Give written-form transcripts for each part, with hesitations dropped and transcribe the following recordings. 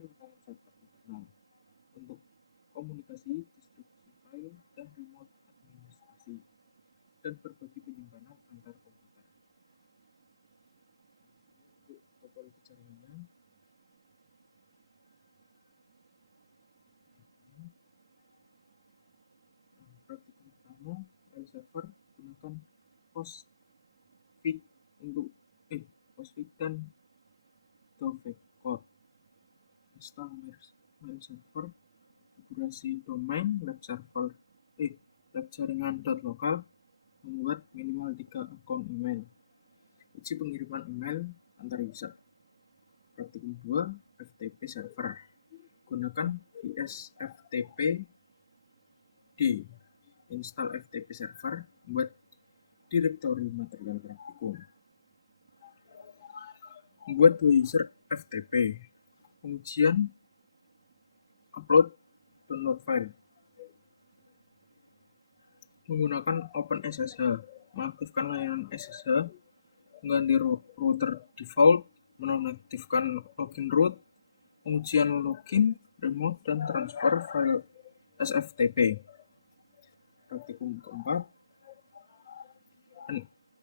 menggunakan server internal untuk komunikasi, distribusi file, dan remote administrasi, dan berbagi penyimpanan antar komputer. Untuk topologi jaringannya, praktikum pertama, file server gunakan PostFix dan Dovecoin. Install mail server, konfigurasi domain web jaringan.local, membuat minimal 3 akun email. Uji pengiriman email antar user. Praktikum 2, FTP server. Gunakan VS FTP-D. Install FTP server, membuat direktori material praktikum. Membuat 2 user FTP. Pengujian upload download file. Menggunakan OpenSSH, mengaktifkan layanan SSH, mengganti router default, menonaktifkan login root, pengujian login, remote, dan transfer file SFTP. Praktikum keempat,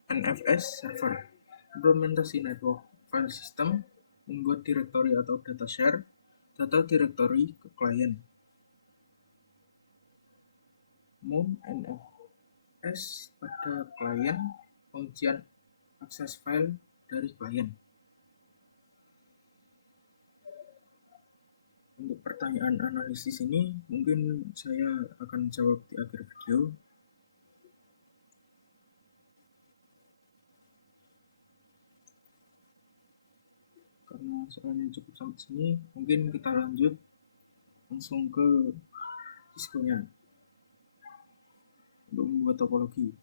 NFS server, implementasi network file system, membuat direktori atau data share, data direktori ke klien. Mount NFS pada klien, pengujian akses file dari klien. Untuk pertanyaan analisis ini mungkin saya akan jawab di akhir video. Karena soalnya cukup sampai sini, mungkin kita lanjut langsung ke diskonya untuk membuat topologi.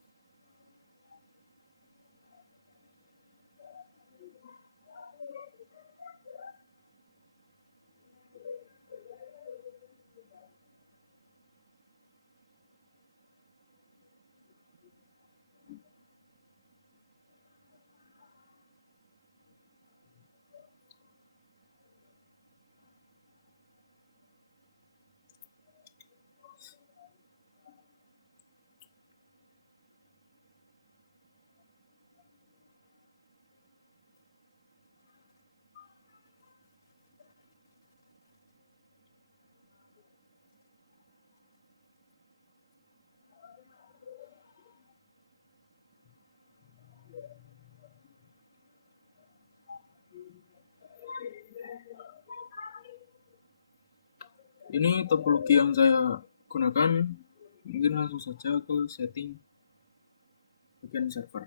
Ini topologi yang saya gunakan. Mungkin langsung saja ke setting bagian server.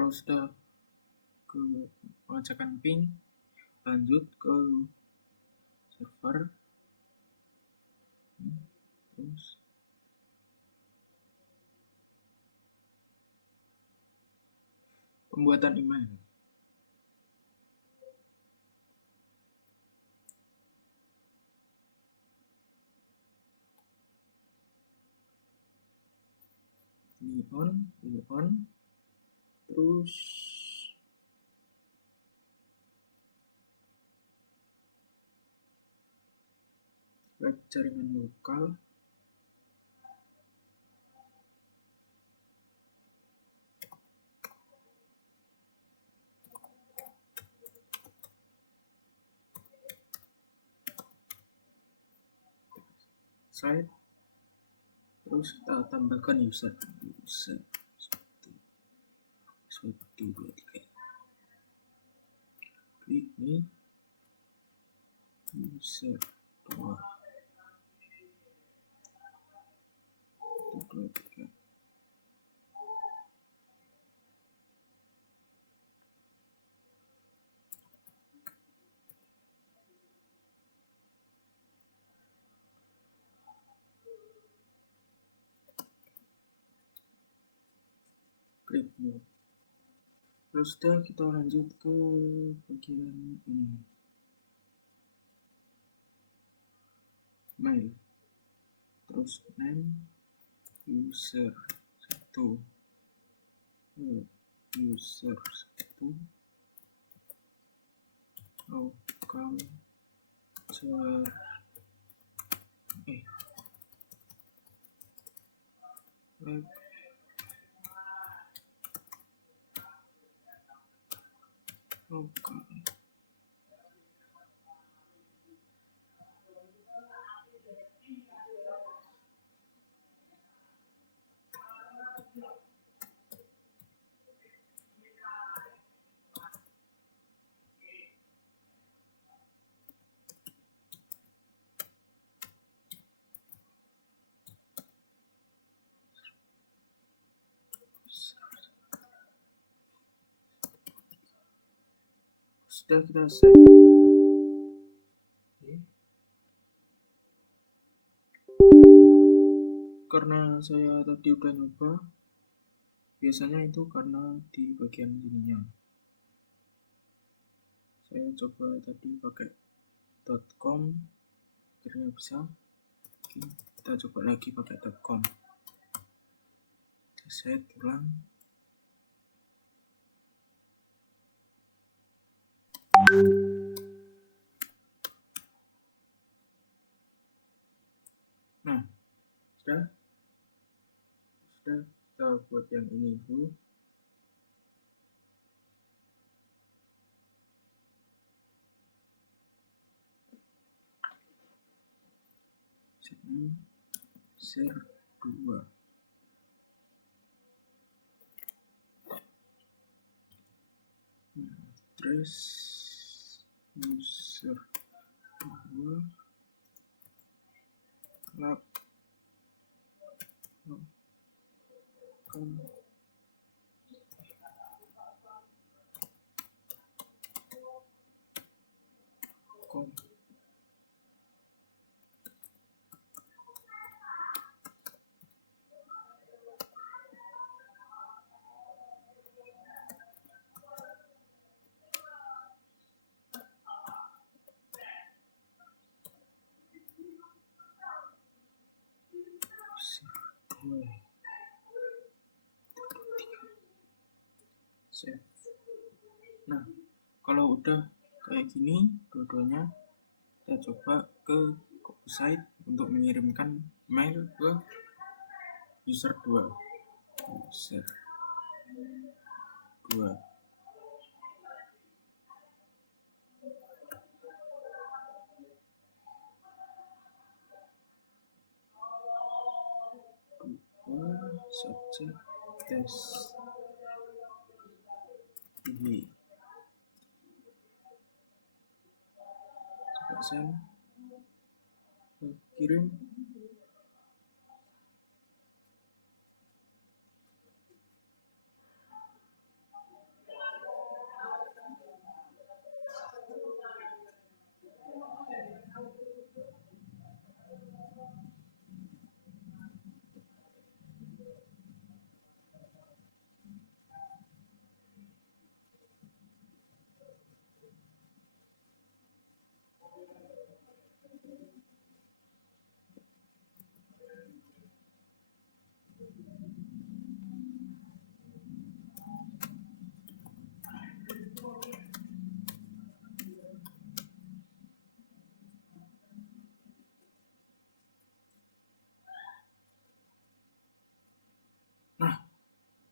Kalau sudah ke pengecekan ping, lanjut ke server, terus pembuatan email. Ini on, terus web jaringan lokal, site, terus kita tambahkan user 1, 2, 3. Klik ini user 2, 3. Klik ini. Terus kita lanjut ke bagian ini, mail, terus name user 1, user 1, local web lokal. Sudah kita save. Karena saya tadi udah nyoba, biasanya itu karena di bagian ininya. Saya coba tadi pakai .com, akhirnya bisa. Oke, kita coba lagi pakai .com. Set ulang. Nah, sudah kita buat yang ini dulu. Sini share 2. Terus user 2 lab com. Save. Nah, kalau udah kayak gini dua-duanya, kita coba ke site untuk mengirimkan mail ke user 2. User 2. Subject tes ini. Coba send, kirim.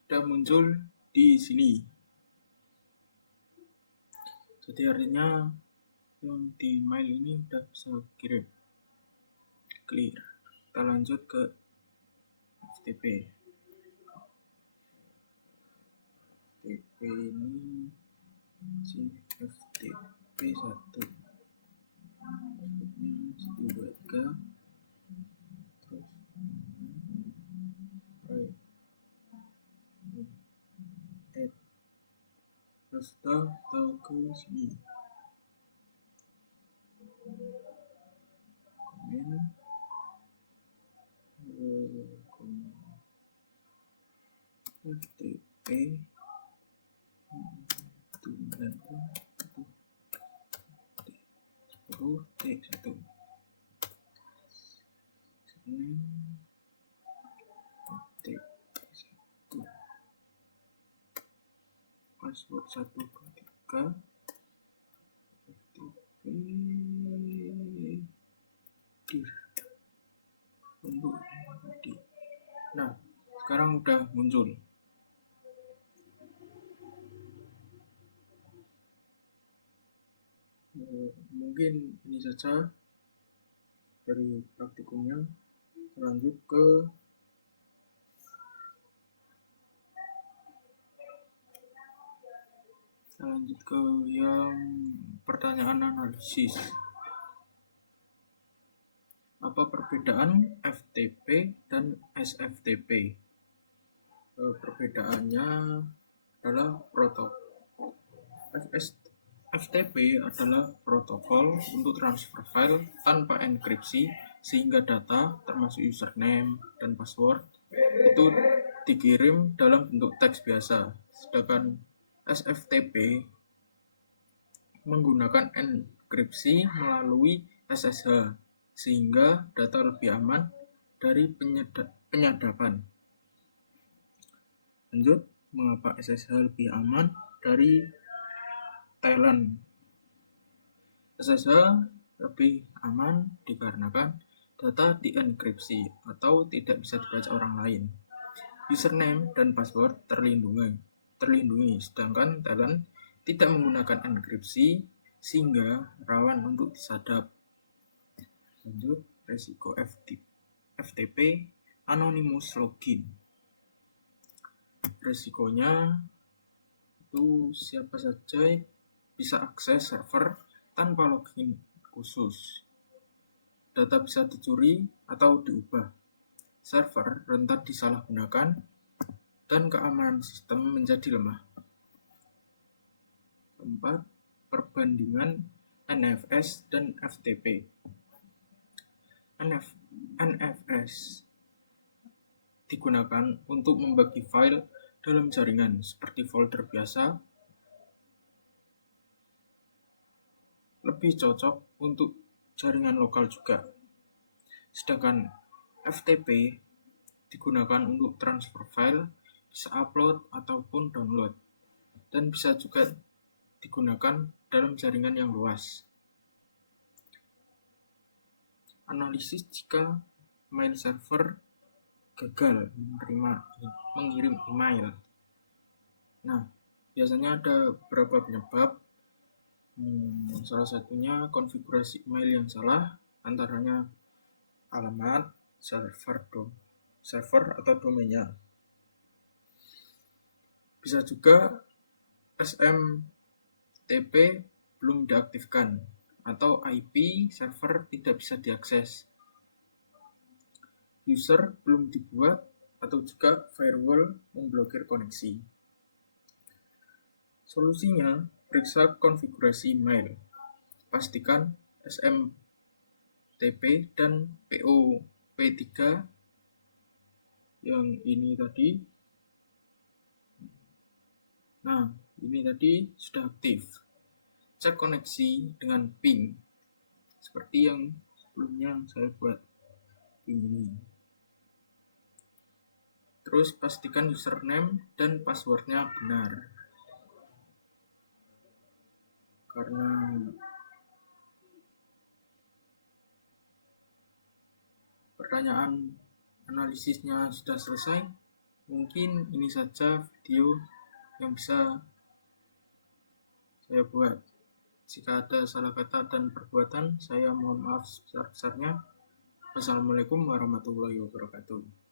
sudah muncul di sini. Jadi artinya yang di mail ini sudah bisa kirim. Clear. Kita lanjut ke FTP. FTP ini si FTP 1 ini 1, 2, 3 terus right add terus kita ke sini komen FTP T1 password 1, 2, 3 FTP dir untuk tadi. Nah, sekarang udah muncul. Mungkin ini saja dari praktikumnya. Lanjut ke yang pertanyaan analisis. Apa perbedaan FTP dan SFTP? Perbedaannya adalah protokol. FTP adalah protokol untuk transfer file tanpa enkripsi, sehingga data termasuk username dan password itu dikirim dalam bentuk teks biasa. Sedangkan SFTP menggunakan enkripsi melalui SSH, sehingga data lebih aman dari penyadapan. Lanjut, mengapa SSH lebih aman dari talent? SSH lebih aman dikarenakan data dienkripsi atau tidak bisa dibaca orang lain. Username dan password terlindungi, sedangkan talent tidak menggunakan enkripsi sehingga rawan untuk disadap. Lanjut, resiko FTP anonymous login. Resikonya itu siapa saja bisa akses server tanpa login khusus. Data bisa dicuri atau diubah. Server rentan disalahgunakan dan keamanan sistem menjadi lemah. 4. Perbandingan NFS dan FTP. NFS digunakan untuk membagi file dalam jaringan seperti folder biasa, lebih cocok untuk jaringan lokal juga. Sedangkan FTP digunakan untuk transfer file, bisa upload ataupun download, dan bisa juga digunakan dalam jaringan yang luas. Analisis jika mail server gagal mengirim email. Nah, biasanya ada beberapa penyebab. Salah satunya konfigurasi email yang salah, antaranya alamat, server atau domainnya. Bisa juga SMTP belum diaktifkan atau IP server tidak bisa diakses. User belum dibuat atau juga firewall memblokir koneksi. Solusinya, periksa konfigurasi email. Pastikan SMTP dan POP3 yang ini tadi. Nah, ini tadi sudah aktif. Cek koneksi dengan ping, seperti yang sebelumnya saya buat ping ini. Terus pastikan username dan passwordnya benar. Karena pertanyaan analisisnya sudah selesai, Mungkin ini saja video yang bisa saya buat. Jika ada salah kata dan perbuatan, saya mohon maaf sebesar-besarnya. Wassalamualaikum warahmatullahi wabarakatuh.